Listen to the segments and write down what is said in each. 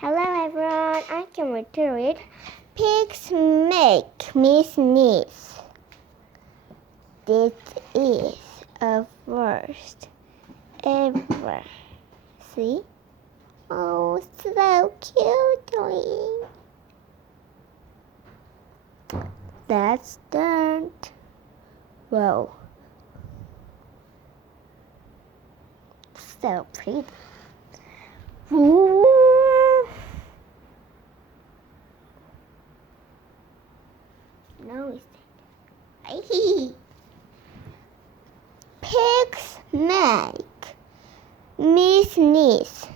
Hello everyone, I can read. Pigs make me sneeze. This is a first ever. See? Oh, so cutely. That's dirt. Whoa. So pretty. Ooh. No, it's Pigs Make Me Sneeze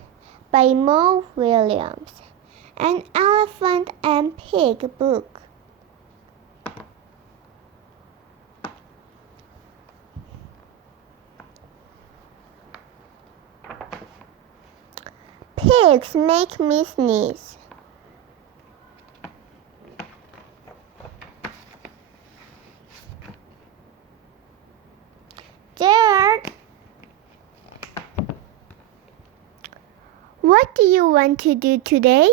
by Mo Williams. An Elephant and Pig book. Pigs make me sneeze. Gerard, what do you want to do today?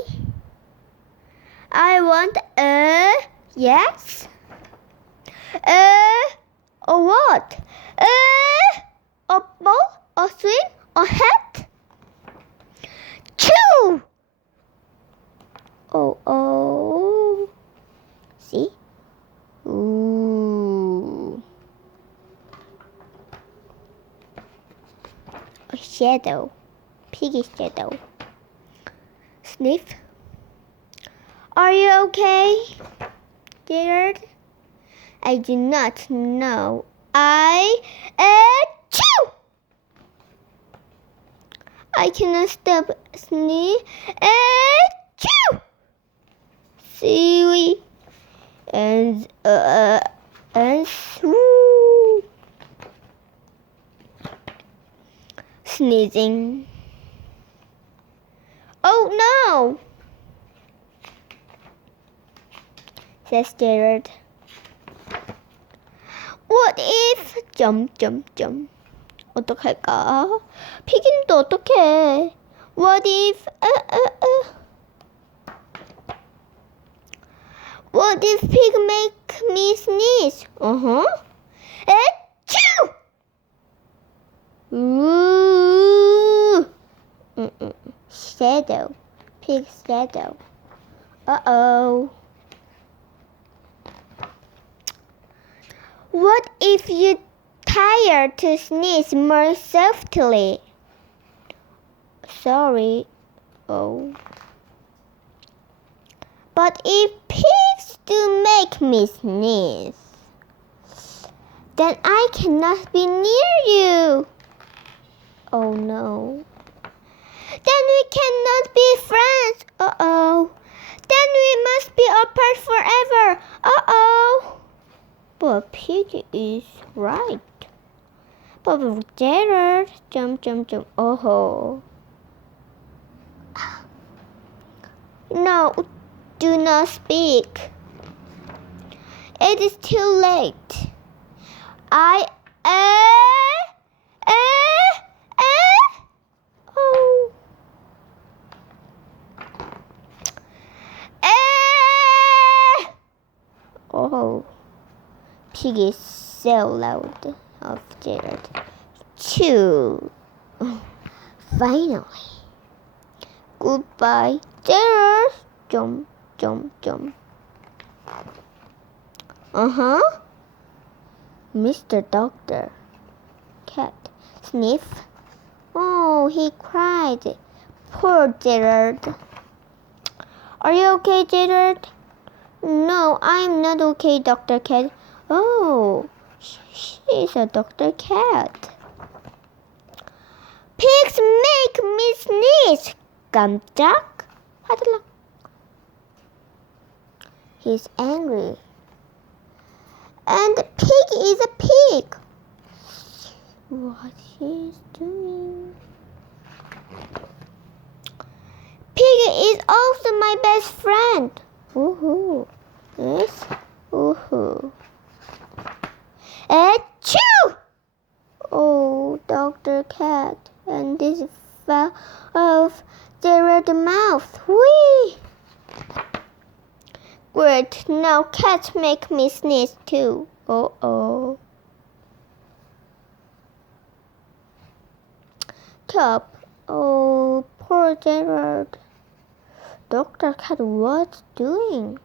I want a yes. A what? A ball, a swing, a hat? Choo! Oh. See? Ooh. A shadow. Piggy shadow. Sniff. Are you okay, Gerard? I do not know. Achoo! I cannot stop sneeze. Achoo! See, and sneezing. Oh no! Says Gerard. What if 어떡할까? 피기는 또 어떡해? What if What if pig make me sneeze? Achoo! Ooh. Shadow. Pig shadow. Uh-oh. What if you tired to sneeze more softly? Sorry. Oh. But if pigs do make me sneeze, then I cannot be near you. Oh no. Then we cannot be friends. Uh-oh. Then we must be apart forever. Uh-oh. But Piggy is right. But Gerard, oh. No, do not speak. It is too late. Oh. Oh. Piggy is so loud of Gerard. Choo. Finally. Goodbye, Gerard. Jump. Mr. Doctor. Cat. Sniff. Oh, he cried. Poor Gerard. Are you okay, Gerard? No, I'm not okay, Dr. Cat. Oh, she's a Dr. Cat. Pigs make me sneeze. 깜짝 화들락. He's angry. And the pig is a pig. What he's doing? Pig is also my best friend. Woohoo. Yes. Woohoo. Achoo! Oh, Dr. Cat. And this fell off Gerard's mouth. Whee! Great, now cats make me sneeze too. Uh-oh. Top. Oh, poor Gerard. Dr. Cat, what's doing?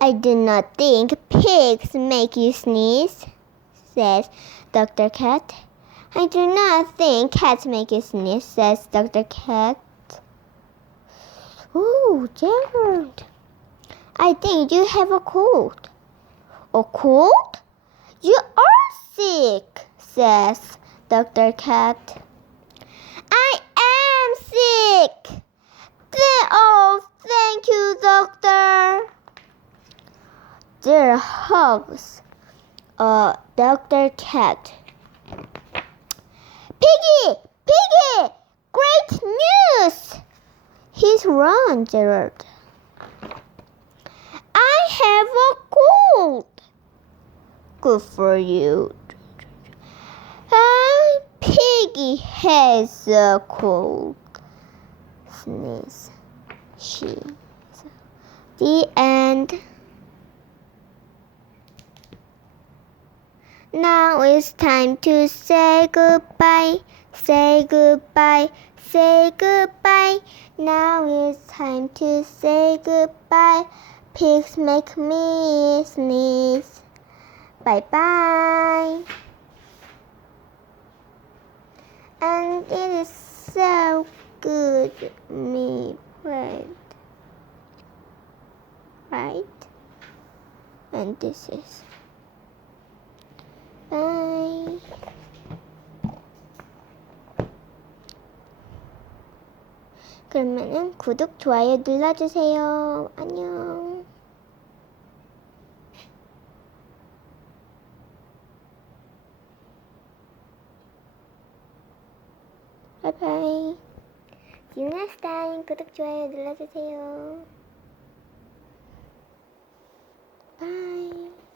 I do not think pigs make you sneeze, says Dr. Cat. I do not think cats make you sneeze, says Dr. Cat. Oh, Gerard, I think you have a cold. A cold? You are sick, says Dr. Cat. I am sick. Oh, thank you, doctor. Their hugs. Dr. Cat. Piggy! Piggy! Great news! He's wrong, Gerard. I have a cold. Good for you. Piggy has a cold. Sneeze. She. The end. Now it's time to say goodbye. Say goodbye. Say goodbye. Now it's time to say goodbye. Pigs make me sneeze. Bye bye. And it is so good me bread. Right? And this is bye. 그러면은 구독, 좋아요 눌러주세요. 안녕. 바이바이. See you next time. 구독, 좋아요 눌러주세요. Bye.